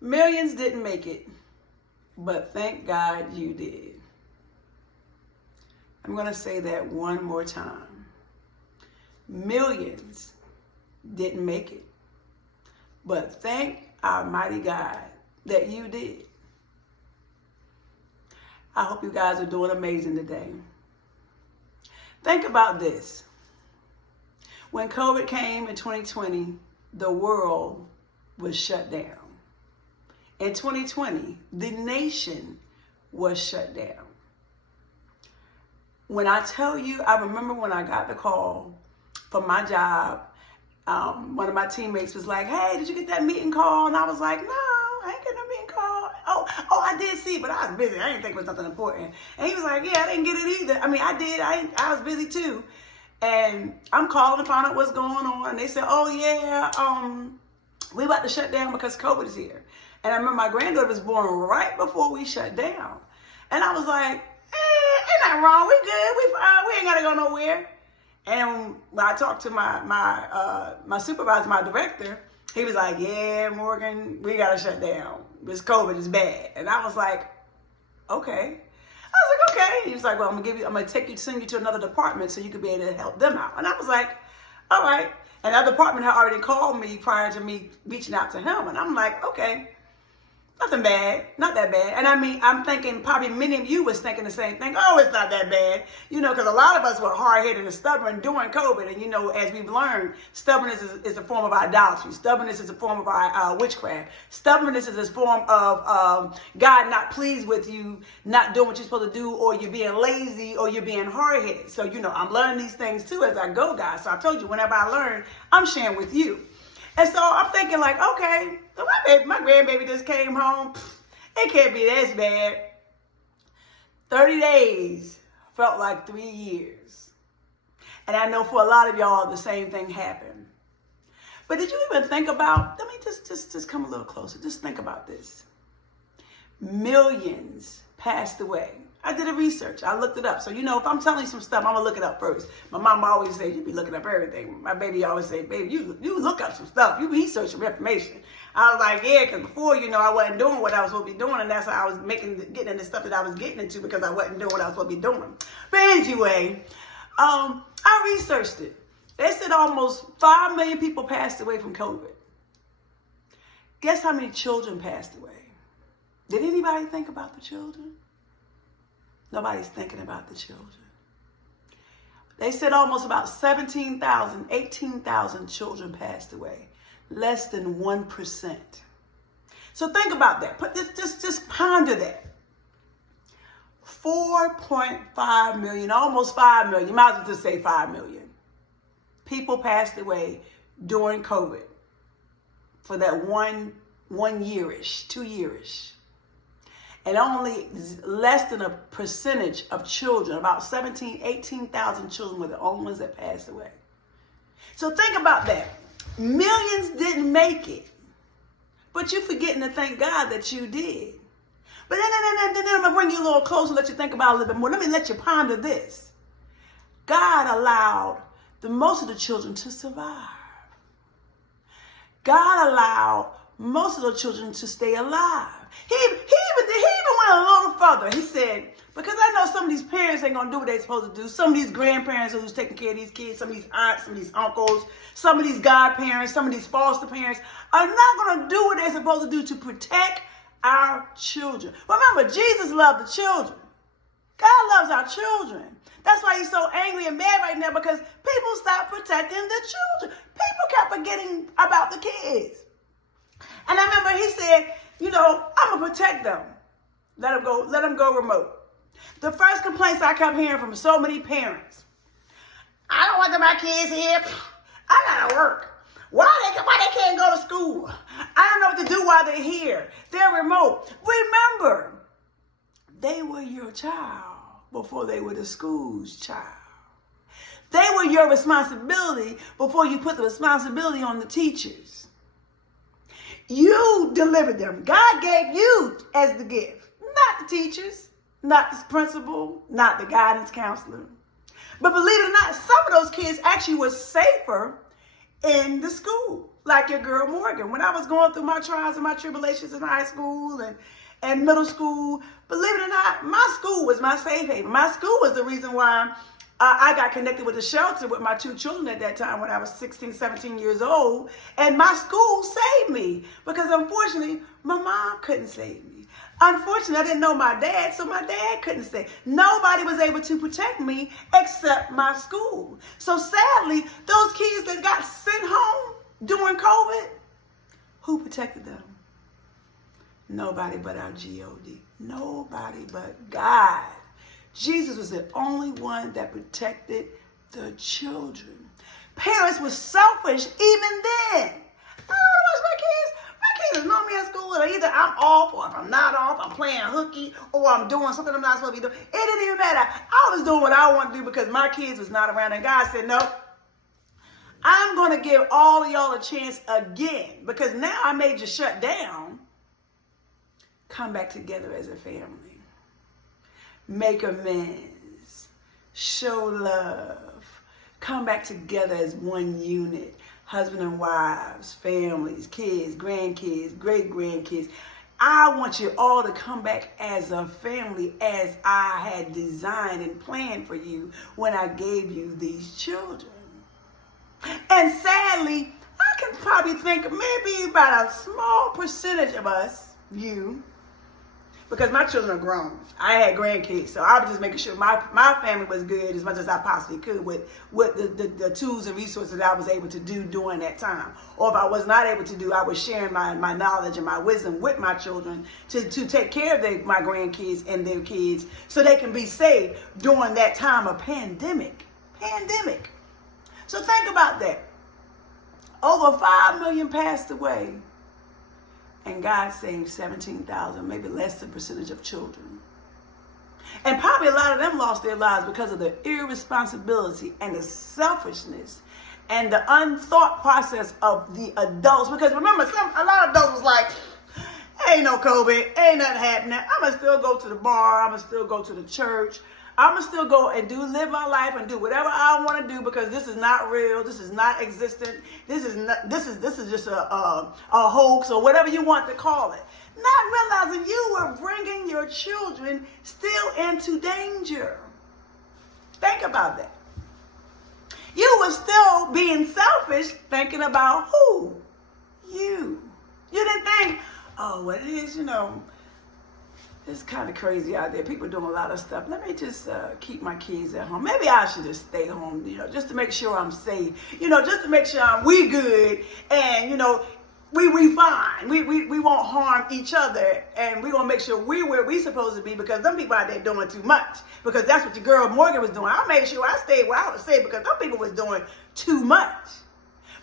Millions didn't make it, but thank God you did. I'm going to say that one more time. Millions didn't make it, but thank our mighty God that you did. I hope you guys are doing amazing today. Think about this. When COVID came in 2020, the world was shut down. In 2020, the nation was shut down. When I tell you, I remember when I got the call from my job, one of my teammates was like, hey, did you get that meeting call? And I was like, no, I ain't get no meeting call. Oh, I did see it, but I was busy. I didn't think it was nothing important. And he was like, yeah, I didn't get it either. I mean, I did. I was busy too. And I'm calling to find out what's going on. And they said, oh, yeah, we about to shut down because COVID is here. And I remember my granddaughter was born right before we shut down. And I was like, ain't nothing wrong. We good. We ain't got to go nowhere. And when I talked to my supervisor, my director, he was like, yeah, Morgan, we got to shut down. This COVID is bad. And I was like, okay. I was like, okay. He was like, well, I'm going to send you to another department so you could be able to help them out. And I was like, all right. And that department had already called me prior to me reaching out to him. And I'm like, okay. Nothing bad, not that bad. And I mean, I'm thinking probably many of you was thinking the same thing. Oh, it's not that bad. You know, because a lot of us were hard-headed and stubborn during COVID. And, you know, as we've learned, stubbornness is a form of idolatry. Stubbornness is a form of our witchcraft. Stubbornness is a form of God not pleased with you, not doing what you're supposed to do, or you're being lazy, or you're being hard-headed. So, you know, I'm learning these things too as I go, guys. So I told you, whenever I learn, I'm sharing with you. And so I'm thinking like, okay, my grandbaby just came home. It can't be this bad. 30 days felt like 3 years. And I know for a lot of y'all, the same thing happened. But did you even think about, let me just come a little closer. Just think about this. Millions passed away. I did a research. I looked it up. So, you know, if I'm telling you some stuff, I'm going to look it up first. My mom always said, you be looking up everything. My baby always say, baby, you look up some stuff. You research some information. I was like, yeah, because before, you know, I wasn't doing what I was supposed to be doing. And that's how I was getting into stuff that I was getting into because I wasn't doing what I was supposed to be doing. But anyway, I researched it. They said almost 5 million people passed away from COVID. Guess how many children passed away? Did anybody think about the children? Nobody's thinking about the children. They said almost about 17,000, 18,000 children passed away. Less than 1%. So think about that. Just ponder that. 4.5 million, almost 5 million. You might as well just say 5 million. People passed away during COVID for that one yearish, 2 yearish. And only less than a percentage of children, about 18,000 children were the only ones that passed away. So think about that. Millions didn't make it, but you're forgetting to thank God that you did. But then I'm going to bring you a little closer, let you think about it a little bit more. Let me let you ponder this. God allowed most of the children to survive. God allowed most of the children to stay alive. He even went a little further. He said, because I know some of these parents ain't going to do what they're supposed to do. Some of these grandparents who's taking care of these kids, some of these aunts, some of these uncles, some of these godparents, some of these foster parents are not going to do what they're supposed to do to protect our children. Remember, Jesus loved the children. God loves our children. That's why he's so angry and mad right now, because people stopped protecting the children. People kept forgetting about the kids. And I remember he said, you know, I'm going to protect them. Let them go remote. The first complaints I kept hearing from so many parents, I don't want my kids here. I got to work. Why they can't go to school? I don't know what to do while they're here. They're remote. Remember, they were your child before they were the school's child. They were your responsibility before you put the responsibility on the teachers. You delivered them. God gave you as the gift, not the teachers, not the principal, not the guidance counselor. But believe it or not, some of those kids actually were safer in the school. like your girl Morgan. When I was going through my trials and my tribulations in high school and middle school, believe it or not, my school was my safe haven. My school was the reason why I got connected with the shelter with my 2 children at that time when I was 16, 17 years old. And my school saved me because unfortunately, my mom couldn't save me. Unfortunately, I didn't know my dad, so my dad couldn't save. Nobody was able to protect me except my school. So sadly, those kids that got sent home during COVID, who protected them? Nobody but our God. Nobody but God. Jesus was the only one that protected the children. Parents were selfish even then. I don't watch my kids. My kids know me at school, and either I'm off or if I'm not off, I'm playing hooky or I'm doing something I'm not supposed to be doing. It didn't even matter. I was doing what I wanted to do because my kids was not around. And God said, no, I'm going to give all of y'all a chance again because now I made you shut down. Come back together as a family. Make amends, show love, come back together as one unit, husband and wives, families, kids, grandkids, great-grandkids. I want you all to come back as a family as I had designed and planned for you when I gave you these children. And sadly, I can probably think maybe about a small percentage of us, you, because my children are grown. I had grandkids, so I was just making sure my family was good as much as I possibly could with the tools and resources that I was able to do during that time. Or if I was not able to do, I was sharing my knowledge and my wisdom with my children to take care of my grandkids and their kids so they can be safe during that time of pandemic. So think about that. Over 5 million passed away. And God saved 17,000, maybe less than percentage of children. And probably a lot of them lost their lives because of the irresponsibility and the selfishness and the unthought process of the adults. Because remember, a lot of adults was like, ain't no COVID, ain't nothing happening. I'm going to still go to the bar. I'm going to still go to the church. I'm going to still go and live my life and do whatever I want to do because this is not real. This is not existent. This is just a hoax or whatever you want to call it. Not realizing you were bringing your children still into danger. Think about that. You were still being selfish thinking about who? You. You didn't think, oh, well, it is, it's kind of crazy out there. People doing a lot of stuff. Let me just keep my kids at home. Maybe I should just stay home, just to make sure I'm safe. Just to make sure we good and, we fine. We won't harm each other and we're going to make sure we where we supposed to be because them people out there doing too much. Because that's what your girl Morgan was doing. I made sure I stayed where I was safe because them people was doing too much.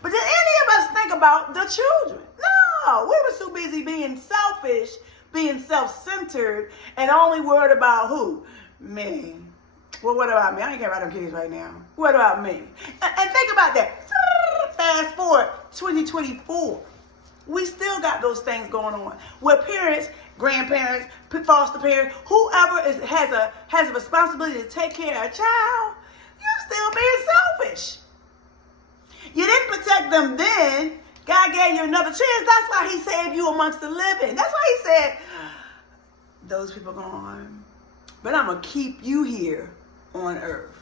But did any of us think about the children? No, we were so busy being selfish, being self-centered, and only worried about who? Me. Well, what about me? I ain't care about them kids right now. What about me? And think about that. Fast forward, 2024. We still got those things going on. Where parents, grandparents, foster parents, whoever has a responsibility to take care of a child, you're still being selfish. You didn't protect them then. God gave you another chance. That's why he saved you amongst the living. That's why he said, those people gone, but I'm going to keep you here on earth.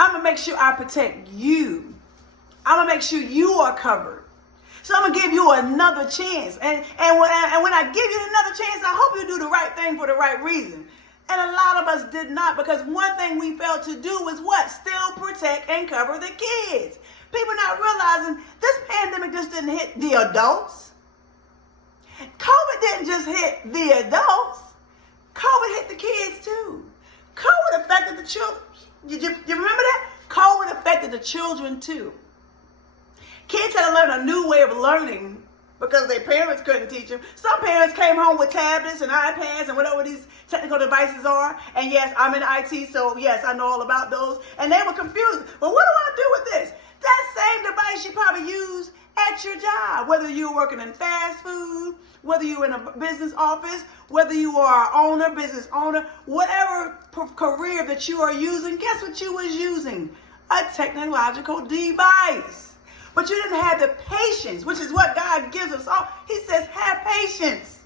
I'm going to make sure I protect you. I'm going to make sure you are covered. So I'm going to give you another chance. And when I give you another chance, I hope you do the right thing for the right reason. And a lot of us did not, because one thing we failed to do was what? Still protect and cover the kids. People not realizing this pandemic just didn't hit the adults. COVID didn't just hit the adults. COVID hit the kids too. COVID affected the children. You remember that? COVID affected the children too. Kids had to learn a new way of learning because their parents couldn't teach them. Some parents came home with tablets and iPads and whatever these technical devices are. And yes, I'm in IT, so yes, I know all about those. And they were confused. Well, what do I do with this? That same device you probably use at your job, whether you're working in fast food, whether you're in a business office, whether you are an owner, business owner, whatever career that you are using, guess what you was using? A technological device. But you didn't have the patience, which is what God gives us all. He says, have patience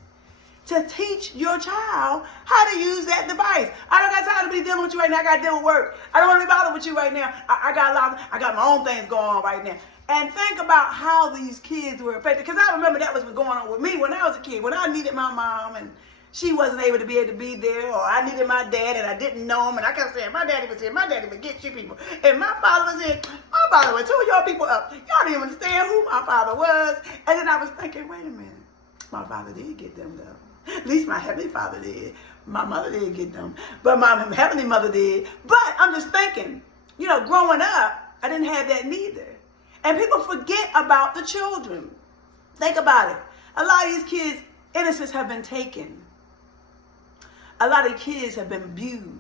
to teach your child how to use that device. I don't got time to be dealing with you right now. I got to deal with work. I don't want to be bothered with you right now. I got my own things going on right now. And think about how these kids were affected. Because I remember that was what going on with me when I was a kid. When I needed my mom and she wasn't able to be there, or I needed my dad and I didn't know him, and I kept saying, my daddy was here, my daddy would get you people. And my father was here, my father would chew your people up. Y'all didn't even understand who my father was. And then I was thinking, wait a minute, my father did get them though. At least my heavenly father did. My mother didn't get them, but my heavenly mother did. But I'm just thinking, growing up, I didn't have that neither. And people forget about the children. Think about it. A lot of these kids' innocence have been taken. A lot of kids have been abused.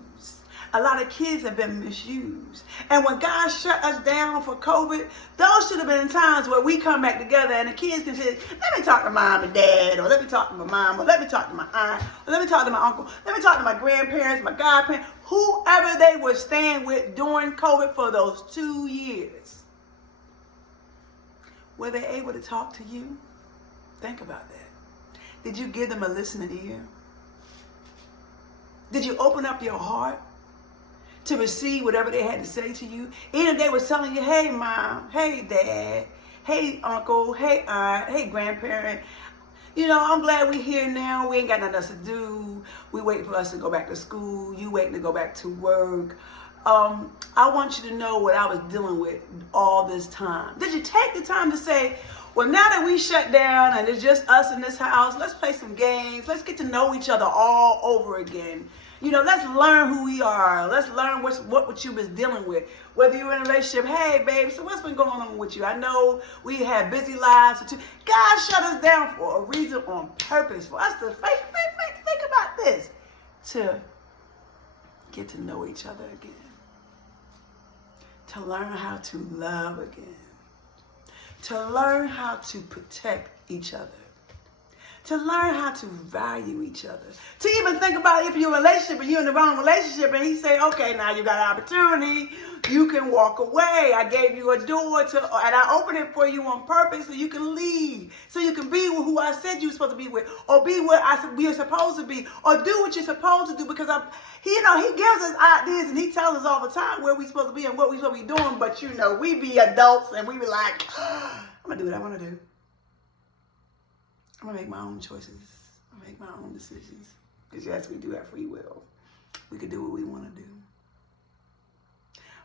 A lot of kids have been misused. And when God shut us down for COVID, those should have been times where we come back together and the kids can say, let me talk to mom and dad, or let me talk to my mom, or let me talk to my aunt, or let me talk to my uncle, let me talk to my grandparents, my godparents, whoever they were staying with during COVID for those 2 years. Were they able to talk to you? Think about that. Did you give them a listening ear? Did you open up your heart to receive whatever they had to say to you? Even if they were telling you, hey, mom, hey, dad, hey, uncle, hey, aunt, hey, grandparent, I'm glad we're here now. We ain't got nothing else to do. We waiting for us to go back to school. You waiting to go back to work. I want you to know what I was dealing with all this time. Did you take the time to say, well, now that we shut down and it's just us in this house, let's play some games. Let's get to know each other all over again. Let's learn who we are. Let's learn what you was dealing with. Whether you're in a relationship, hey, babe, so what's been going on with you? I know we had busy lives. God shut us down for a reason, on purpose, for us to think about this, to get to know each other again, to learn how to love again, to learn how to protect each other, to learn how to value each other, to even think about if you're in a relationship and you're in the wrong relationship and he say, okay, now you got an opportunity, you can walk away. I gave you a door and I opened it for you on purpose so you can leave, so you can be with who I said you were supposed to be with, or be where you're supposed to be, or do what you're supposed to do, because he gives us ideas and he tells us all the time where we're supposed to be and what we're supposed to be doing, but we be adults and we be like, I'm going to do what I want to do. I'm going to make my own choices. I'm going to make my own decisions. Because yes, we do have free will. We could do what we want to do.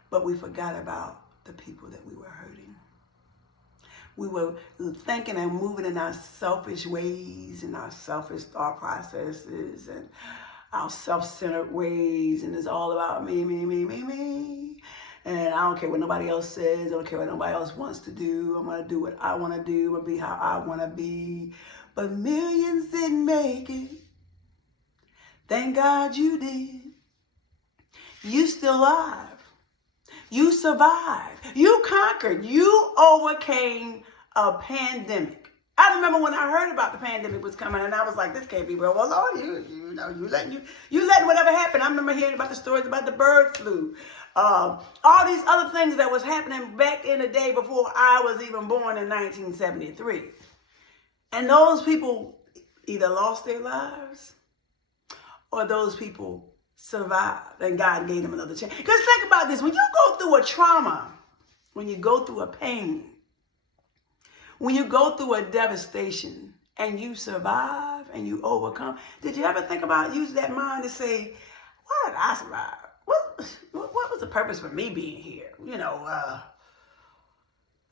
But we forgot about the people that we were hurting. We were thinking and moving in our selfish ways and our selfish thought processes and our self-centered ways. And it's all about me, me, me, me, me. And I don't care what nobody else says. I don't care what nobody else wants to do. I'm going to do what I want to do. I'm going to be how I want to be. But millions didn't make it. Thank God you did. You still alive. You survived. You conquered. You overcame a pandemic. I remember when I heard about the pandemic was coming, and I was like, this can't be real. Well, Lord, you letting whatever happen. I remember hearing about the stories about the bird flu. All these other things that was happening back in the day before I was even born in 1973. And those people either lost their lives or those people survived and God gave them another chance. Because think about this. When you go through a trauma, when you go through a pain, when you go through a devastation and you survive and you overcome, did you ever think about using that mind to say, why did I survive? What was the purpose for me being here?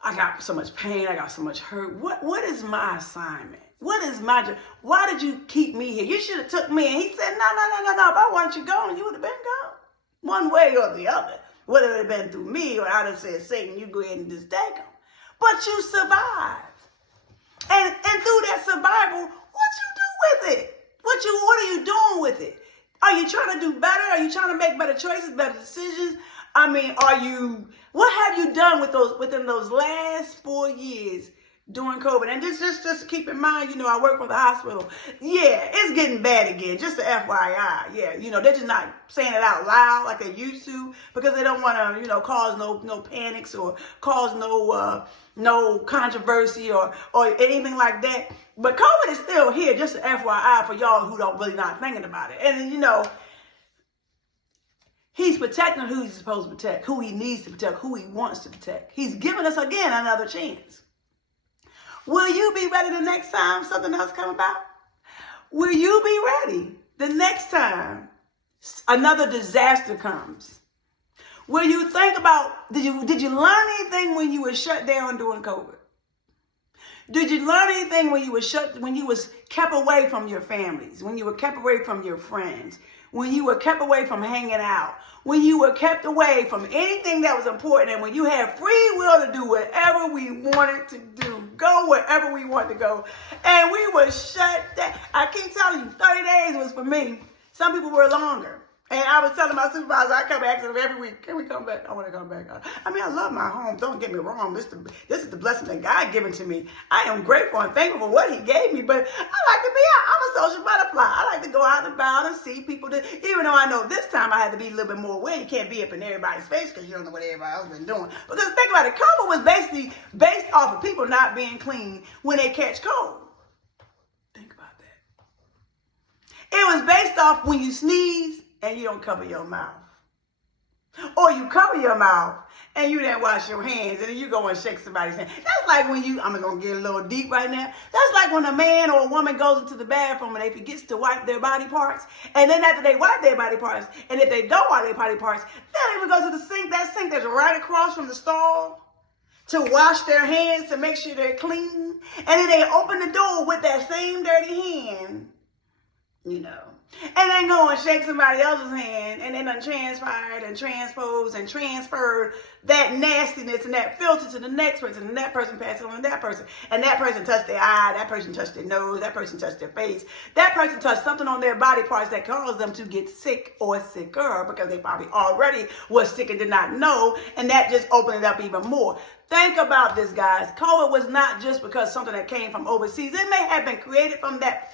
I got so much pain. I got so much hurt. What is my assignment? What is my job? Why did you keep me here? You should have took me. And he said, no. If I wanted you gone, you would have been gone. One way or the other. Whether it had been through me or I'd have said, Satan, you go ahead and just take them. But you survived. And through that survival, what you do with it? What are you doing with it? Are you trying to do better? Are you trying to make better choices, better decisions? I mean, what have you done with within those last 4 years during COVID. And just keep in mind, I work for the hospital. Yeah, it's getting bad again. Just a FYI. Yeah, they're just not saying it out loud like they used to because they don't want to, cause no panics or cause no controversy or anything like that. But COVID is still here. Just a FYI for y'all who don't really not thinking about it. And he's protecting who he's supposed to protect, who he needs to protect, who he wants to protect. He's giving us again another chance. Will you be ready the next time something else comes about? Will you be ready the next time another disaster comes? Will you think about, did you learn anything when you were shut down during COVID? Did you learn anything when you was kept away from your families, when you were kept away from your friends, when you were kept away from hanging out, when you were kept away from anything that was important, and when you had free will to do whatever we wanted to do, go wherever we wanted to go, and we were shut down? I keep telling you, 30 days was for me. Some people were longer. And I was telling my supervisor, I come back to them every week. Can we come back? I want to come back. I mean, I love my home. Don't get me wrong. This is the blessing that God given to me. I am grateful and thankful for what he gave me. But I like to be out. I'm a social butterfly. I like to go out and about and see people. Even though I know this time I had to be a little bit more aware. You can't be up in everybody's face because you don't know what everybody else been doing. Because think about it. COVID was basically based off of people not being clean when they catch cold. Think about that. It was based off when you sneeze and you don't cover your mouth. Or you cover your mouth and you didn't wash your hands and then you go and shake somebody's hand. That's like when I'm going to get a little deep right now. That's like when a man or a woman goes into the bathroom and they forgets to wipe their body parts. And then after they wipe their body parts, and if they don't wipe their body parts, they'll even go to the sink, that sink that's right across from the stall, to wash their hands to make sure they're clean. And then they open the door with that same dirty hand, and then go and shake somebody else's hand, and then done transpired and transposed and transferred that nastiness and that filter to the next person, and that person passed it on to that person, and that person touched their eye, that person touched their nose, that person touched their face, that person touched something on their body parts that caused them to get sick or sicker because they probably already was sick and did not know, and that just opened it up even more. Think about this, guys. COVID was not just because something that came from overseas. It may have been created from that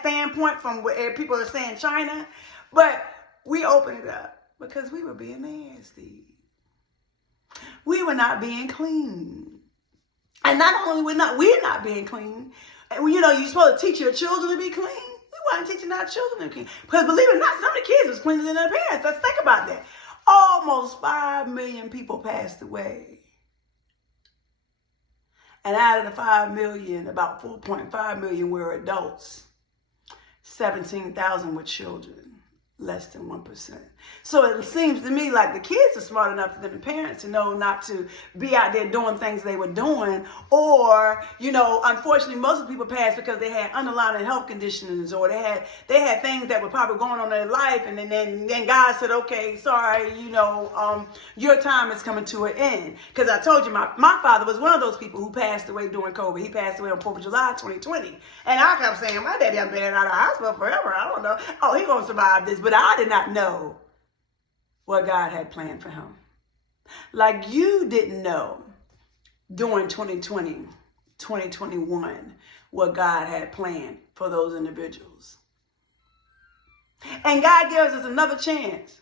standpoint, from where people are saying China, but we opened it up because we were being nasty. We were not being clean. And not only we're not being clean, you're supposed to teach your children to be clean. We weren't teaching our children to be clean. Because believe it or not, some of the kids was cleaner than their parents. Let's think about that. Almost 5 million people passed away. And out of the 5 million, about 4.5 million were adults. 17,000 were children, less than 1%. So it seems to me like the kids are smart enough than the parents to know not to be out there doing things they were doing. Or, unfortunately, most of the people passed because they had underlying health conditions, or they had things that were probably going on in their life. And then God said, okay, sorry, your time is coming to an end. Because I told you, my father was one of those people who passed away during COVID. He passed away on 4th of July, 2020. And I kept saying, my daddy hasn't been out of the hospital forever. I don't know. Oh, he's going to survive this. But I did not know what God had planned for him. Like you didn't know during 2020, 2021, what God had planned for those individuals. And God gives us another chance.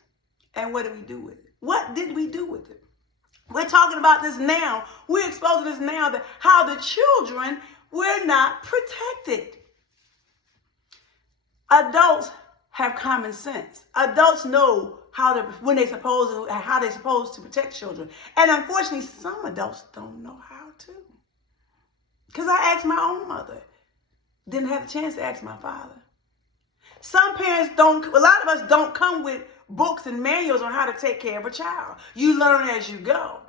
And what did we do with it? What did we do with it? We're talking about this now. We're exposing this now, that how the children were not protected. Adults have common sense. Adults know how they're supposed to protect children. And unfortunately, some adults don't know how to. Because I asked my own mother. Didn't have a chance to ask my father. Some parents a lot of us don't come with books and manuals on how to take care of a child. You learn as you go.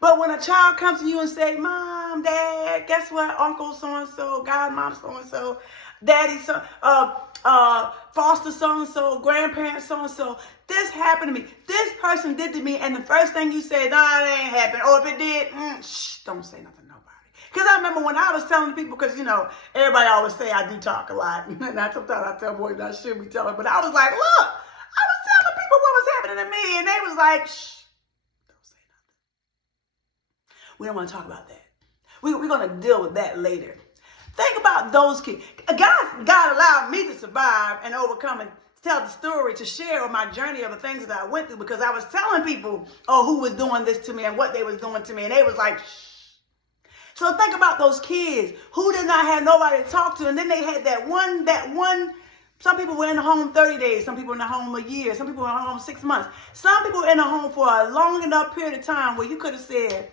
But when a child comes to you and say, Mom, Dad, guess what? Uncle so-and-so, godmom so-and-so, daddy foster so-and-so, grandparent so-and-so, this happened to me. This person did to me. And the first thing you say, no, it ain't happened. Or if it did, don't say nothing to nobody. Because I remember when I was telling people, because, everybody always say I do talk a lot. And sometimes I tell boys I should be telling. But I was like, look, I was telling people what was happening to me. And they was like, shh, don't say nothing. We don't want to talk about that. We're going to deal with that later. Think about those kids. God allowed me to survive and overcome and tell the story, to share my journey of the things that I went through, because I was telling people, who was doing this to me and what they was doing to me. And they was like, shh. So think about those kids who did not have nobody to talk to. And then they had that one, some people were in the home 30 days. Some people were in the home a year. Some people were in the home 6 months. Some people were in the home for a long enough period of time where you could have said,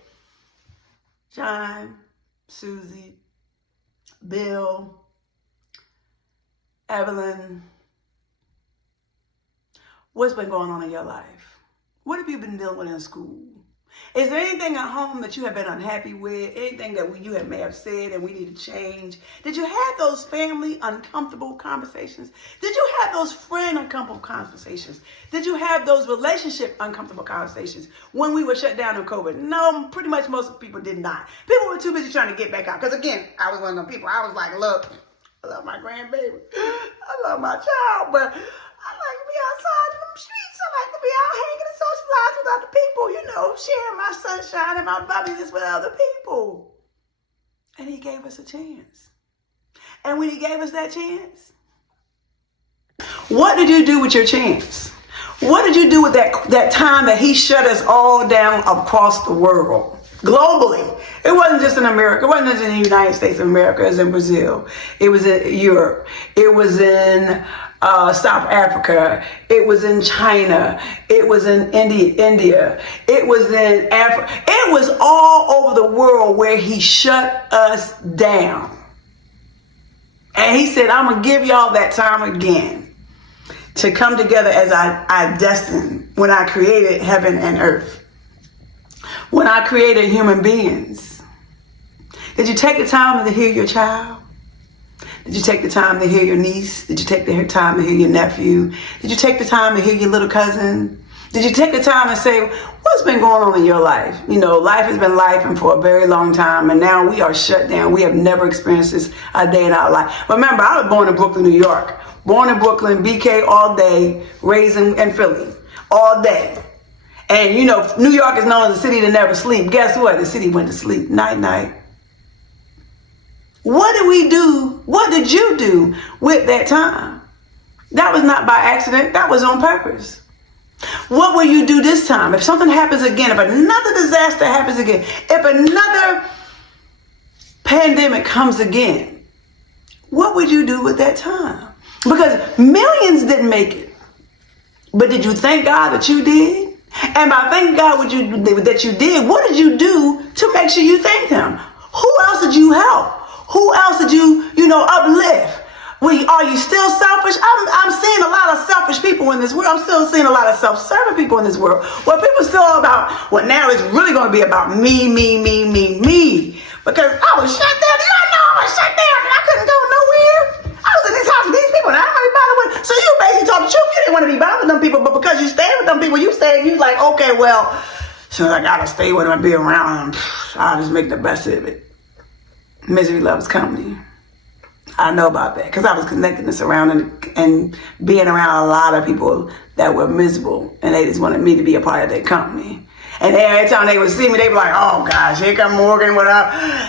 John, Susie, Bill, Evelyn, what's been going on in your life? What have you been dealing with in school? Is there anything at home that you have been unhappy with? Anything that you may have said and we need to change? Did you have those family uncomfortable conversations? Did you have those friend uncomfortable conversations? Did you have those relationship uncomfortable conversations when we were shut down in COVID? No, pretty much most people did not. People were too busy trying to get back out. Because again, I was one of them people. I was like, look, I love my grandbaby. I love my child, but I like to be outside in the streets. I like to be out hanging and socializing with other people, sharing my sunshine and my bubbliness with other people. And he gave us a chance. And when he gave us that chance, what did you do with your chance? What did you do with that time that he shut us all down across the world? Globally. It wasn't just in America. It wasn't just in the United States of America. It was in Brazil. It was in Europe. It was in South Africa. It was in China. It was in India. It was in Africa. It was all over the world where he shut us down. And he said, I'm going to give y'all that time again to come together as I destined when I created heaven and earth. When I created human beings. Did you take the time to hear your child? Did you take the time to hear your niece? Did you take the time to hear your nephew? Did you take the time to hear your little cousin? Did you take the time to say, what's been going on in your life? Life has been life and for a very long time, and now we are shut down. We have never experienced this a day in our life. Remember, I was born in Brooklyn, New York. Born in Brooklyn, BK all day, raised in Philly all day. And New York is known as the city that never sleeps. Guess what? The city went to sleep. Night, night. What did we do? What did you do with that time? That was not by accident. That was on purpose. What will you do this time? If something happens again, if another disaster happens again, if another pandemic comes again, what would you do with that time? Because millions didn't make it. But did you thank God that you did? And by thanking God that you did, what did you do to make sure you thanked him? Who else did you help? Who else did you uplift? Are you still selfish? I'm seeing a lot of selfish people in this world. I'm still seeing a lot of self-serving people in this world. Well, people still all about, now it's really going to be about me. Because I was shut down. Did I know I was shut down and I couldn't go nowhere? I was in this house with these people and I don't really bother with. So you basically told the truth. You didn't want to be bothered with them people, but because you stayed with them people, you was like, okay, well, since I got to stay with them and be around them, I'll just make the best of it. Misery loves company. I know about that because I was connecting and surrounding and being around a lot of people that were miserable and they just wanted me to be a part of their company. And every time they would see me, they'd be like, oh gosh, here come Morgan with her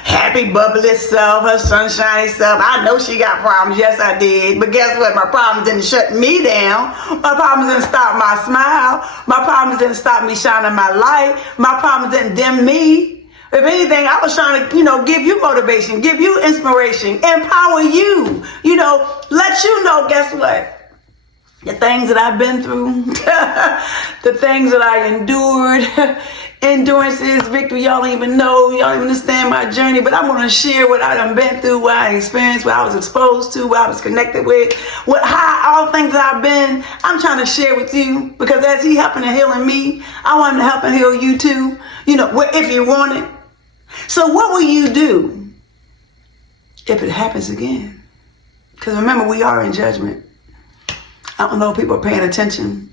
happy, bubbly self, her sunshiny self. I know she got problems. Yes, I did. But guess what? My problems didn't shut me down. My problems didn't stop my smile. My problems didn't stop me shining my light. My problems didn't dim me. If anything, I was trying to, give you motivation, give you inspiration, empower you, let you know, guess what? The things that I've been through, the things that I endured, endurance is victory. Y'all don't even know, y'all don't even understand my journey, but I'm going to share what I done been through, what I experienced, what I was exposed to, what I was connected with, all things that I've been. I'm trying to share with you because as he helping and healing me, I want him to help and heal you too, if you want it. So what will you do if it happens again? Because remember, we are in judgment. I don't know if people are paying attention,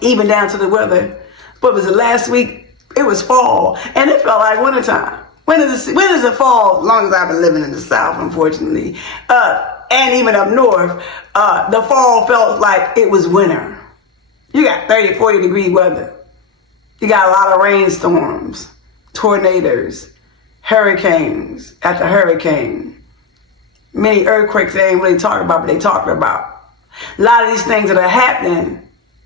even down to the weather. But was it last week? It was fall, and it felt like wintertime. When is it fall? As long as I've been living in the South, unfortunately, and even up north, the fall felt like it was winter. You got 30, 40 degree weather. You got a lot of rainstorms, tornadoes. hurricanes after hurricane. Many earthquakes they ain't really talking about, but they talking about. A lot of these things that are happening,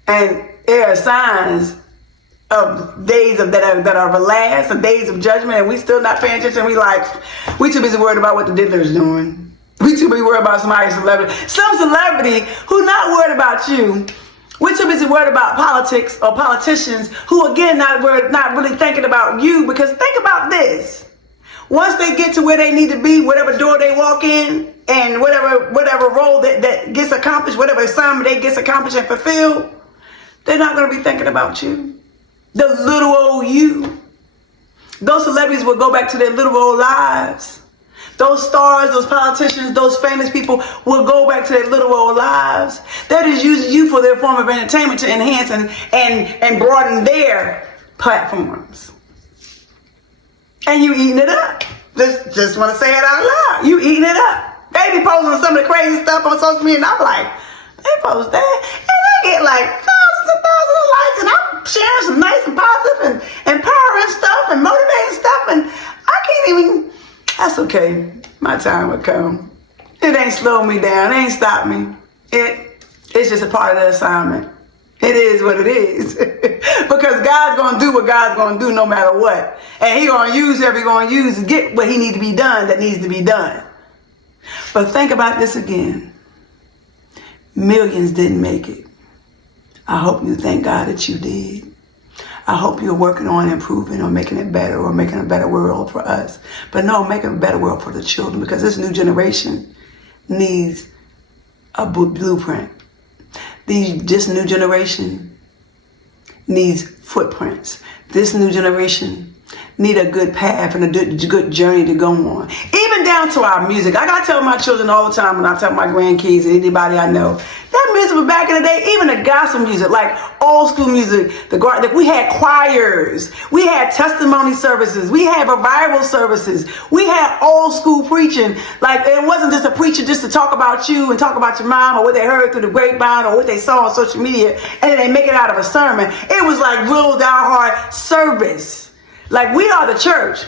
and there are signs of days that are last, of days of judgment, and we still not paying attention. We too busy worried about what the diddler's doing. We too busy worried about somebody's celebrity. Some celebrity who not worried about you. We're too busy worried about politics or politicians who, again, not really thinking about you. Because think about this. Once they get to where they need to be, whatever door they walk in, and whatever role that gets accomplished, whatever assignment they gets accomplished and fulfilled, they're not going to be thinking about you. The little old you. Those celebrities will go back to their little old lives. Those stars, those politicians, those famous people will go back to their little old lives. They're just using you for their form of entertainment to enhance and broaden their platforms. And you eating it up. Just want to say it out loud. You eating it up. They be posting some of the crazy stuff on social media, and I'm like, they post that, and they get like thousands and thousands of likes, and I'm sharing some nice and positive and empowering stuff and motivating stuff, and I can't even, that's okay. My time will come. It ain't slowed me down. It ain't stopped me. It's just a part of the assignment. It is what it is. Because God's going to do what God's going to do no matter what. And He's going to use whoever He's going to use to get what He needs to be done that needs to be done. But think about this again. Millions didn't make it. I hope you thank God that you did. I hope you're working on improving or making it better or making a better world for us. But no, making a better world for the children, because this new generation needs a blueprint. This new generation needs footprints. This new generation need a good path and a good journey to go on. Even down to our music. I gotta tell my children all the time, when I tell my grandkids and anybody I know, that music was back in the day, even the gospel music, like old school music, we had choirs, we had testimony services, we had revival services, we had old school preaching. Like, it wasn't just a preacher just to talk about you and talk about your mom or what they heard through the grapevine or what they saw on social media, and then they make it out of a sermon. It was like real down hard service. Like, we are the church.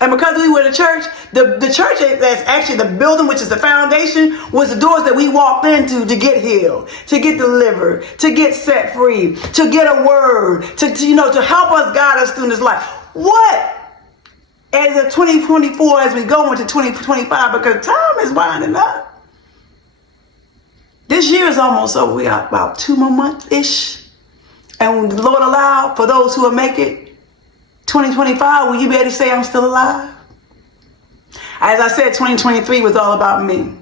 And because we were the church, the church that's actually the building, which is the foundation, was the doors that we walked into to get healed, to get delivered, to get set free, to get a word, to help us, guide us through this life. What? As of 2024, as we go into 2025, because time is winding up. This year is almost over. We got about 2 more months-ish. And the Lord allow, for those who will make it, 2025, will you be able to say I'm still alive? As I said, 2023 was all about me.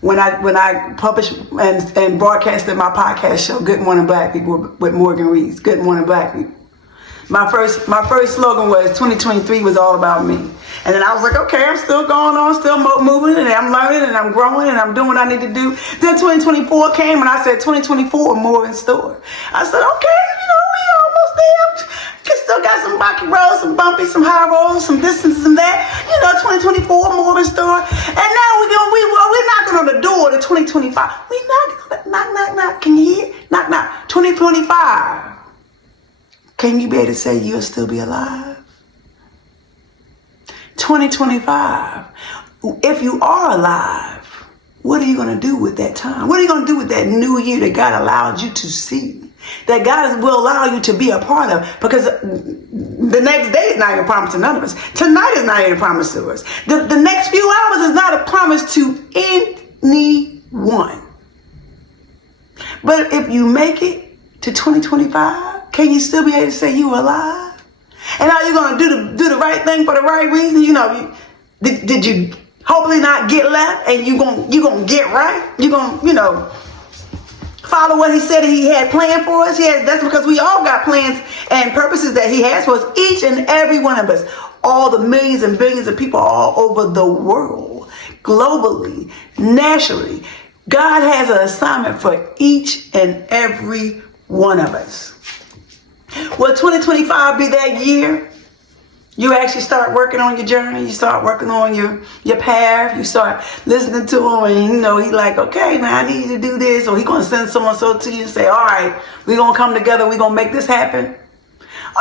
When I published and broadcasted my podcast show, Good Morning Black People, with Morgan Rees, Good Morning Black People. My first slogan was 2023 was all about me. And then I was like, okay, I'm still going on, still moving, and I'm learning, and I'm growing, and I'm doing what I need to do. Then 2024 came, and I said 2024 more in store. I said, okay, we almost there. Still got some rocky roads, some bumpy, some high roads, some this and some that. 2024 more in store. And now we're knocking on the door to 2025. We knock. Can you hear? Knock, knock. 2025. Can you be able to say you'll still be alive? 2025. If you are alive, what are you going to do with that time? What are you going to do with that new year that God allowed you to see? That God will allow you to be a part of, because the next day is not even promised to none of us. Tonight is not even promised to us. The next few hours is not a promise to anyone. But if you make it to 2025, can you still be able to say you were alive? And are you going to do the right thing for the right reason? Did you hopefully not get left, and you gonna get right? You gonna follow what He said He had planned for us. That's because we all got plans and purposes that He has for us, each and every one of us. All the millions and billions of people all over the world, globally, nationally. God has an assignment for each and every one of us. Will 2025 be that year you actually start working on your journey? You start working on your path. You start listening to Him, and He's like, okay, now I need you to do this. Or He's going to send someone so to you and say, all right, we're going to come together. We're going to make this happen.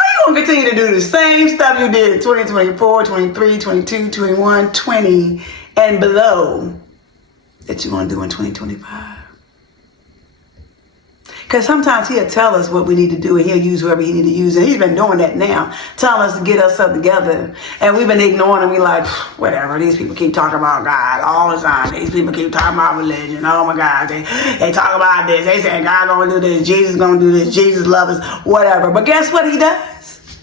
you going to continue to do the same stuff you did in 2024, 23, 22, 21, 20, and below that you're going to do in 2025? Because sometimes he'll tell us what we need to do, and he'll use whoever he need to use. And he's been doing that now, telling us to get ourselves together. And we've been ignoring him. We like, whatever. These people keep talking about God all the time. These people keep talking about religion. Oh my God. They talk about this. They say God gonna do this. Jesus gonna do this. Jesus loves us. Whatever. But guess what he does?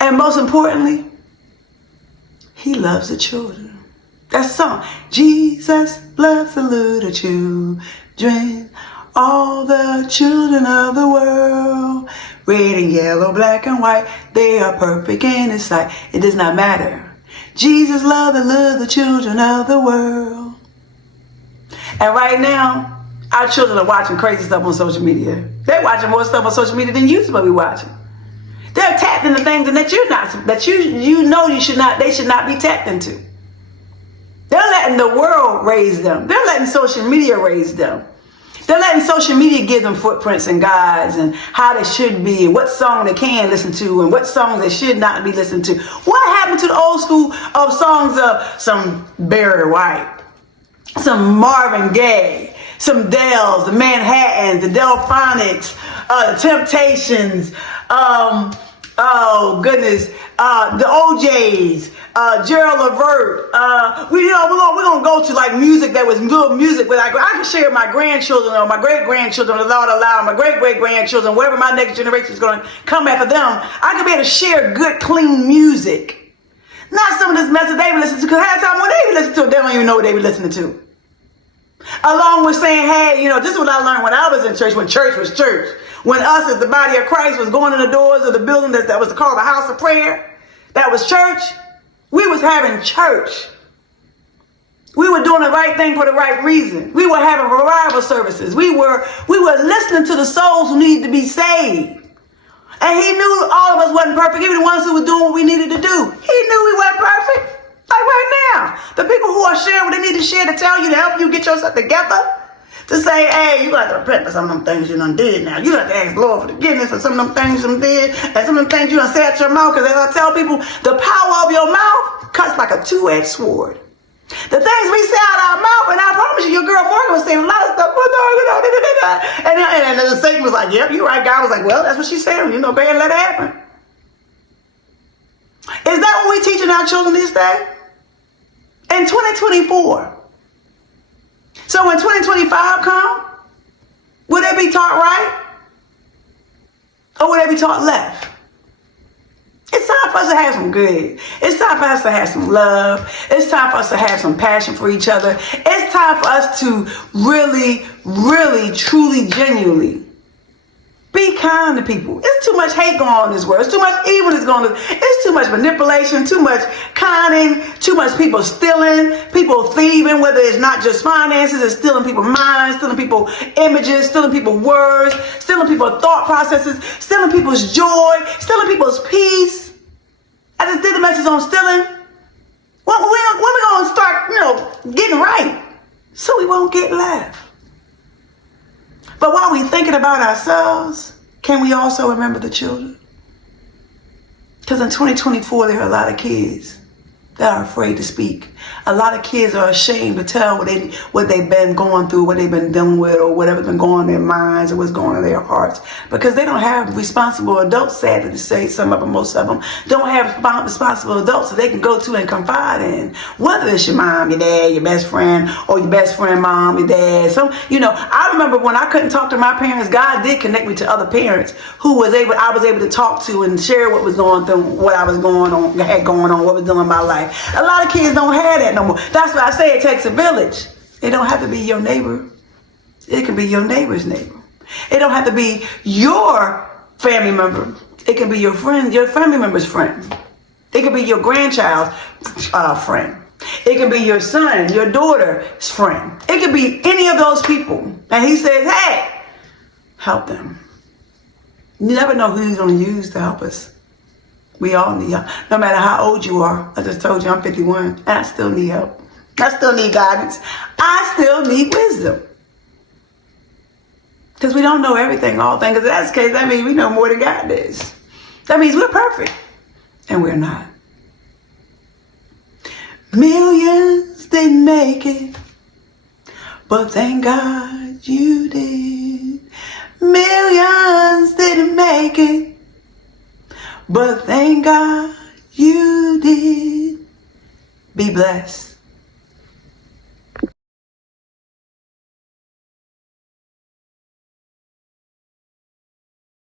And most importantly, he loves the children. That's the song. Jesus loves the little children. All the children of the world, red and yellow, black and white, they are perfect in his sight. It does not matter. Jesus loved the little children of the world. And right now, our children are watching crazy stuff on social media. They're watching more stuff on social media than you supposed to be watching. They're tapped into things that you're not, that you know you should not, they should not be tapped into. They're letting the world raise them. They're letting social media raise them. They're letting social media give them footprints and guides and how they should be and what song they can listen to and what songs they should not be listening to. What happened to the old school of songs of some Barry White, some Marvin Gaye, some Dells, the Manhattans, the Delphonics, the Temptations, oh goodness, the OJs, Gerald Levert. We're gonna go to like music that was good music, but I can share my grandchildren or my great grandchildren, the Lord allow, my great great grandchildren, whatever my next generation is gonna come after them. I can be able to share good, clean music, not some of this mess that they be listening to. Because half the time when they be listening to it, they don't even know what they be listening to. Along with saying, hey, this is what I learned when I was in church, when church was church. When us as the body of Christ was going in the doors of the building that was called the house of prayer, that was church. We was having church. We were doing the right thing for the right reason. We were having revival services. We were listening to the souls who needed to be saved. And he knew all of us wasn't perfect. Even the ones who were doing what we needed to do. He knew we weren't perfect. Like right now. The people who are sharing what they need to share to tell you, to help you get yourself together. To say, hey, you got to repent for some of them things you done did now. You got to ask the Lord for forgiveness for some of them things you done did. And some of them things you done said at your mouth. Because as I tell people, the power of your mouth cuts like a two-edged sword. The things we say out of our mouth, and I promise you, your girl Morgan was saying a lot of stuff. And the Satan was like, yep, you're right. God was like, well, that's what she's saying. Go ahead and let it happen. Is that what we're teaching our children this day? In 2024. So when 2025 come, will they be taught right? Or will they be taught left? It's time for us to have some good. It's time for us to have some love. It's time for us to have some passion for each other. It's time for us to really, really, truly, genuinely be kind to people. It's too much hate going on in this world. It's too much evil that's going on. It's too much manipulation, too much conning, too much people stealing, people thieving, whether it's not just finances, it's stealing people's minds, stealing people's images, stealing people's words, stealing people's thought processes, stealing people's joy, stealing people's peace. I just did the message on stealing. When we going to start, getting right so we won't get left? But while we're thinking about ourselves, can we also remember the children? Because in 2024, there are a lot of kids that are afraid to speak. A lot of kids are ashamed to tell what they've been going through, what they've been dealing with, or whatever's been going on in their minds or what's going on in their hearts. Because they don't have responsible adults, sadly to say, some of them, most of them, don't have responsible adults that they can go to and confide in. Whether it's your mom, your dad, your best friend, or your best friend mom, your dad. I remember when I couldn't talk to my parents, God did connect me to other parents who I was able to talk to and share what was going through, what I was had going on, what was doing in my life. A lot of kids don't have that no more. That's why I say it takes a village. It don't have to be your neighbor. It can be your neighbor's neighbor. It don't have to be your family member. It can be your friend, your family member's friend. It can be your grandchild's friend. It can be your son, your daughter's friend. It can be any of those people. And he says, hey, help them. You never know who he's going to use to help us. We all need help. No matter how old you are. I just told you I'm 51. And I still need help. I still need guidance. I still need wisdom. Because we don't know everything, all things. If that's the case, that means we know more than God does. That means we're perfect, and we're not. Millions didn't make it, but thank God you did. Millions didn't make it, but thank God you did. Be blessed.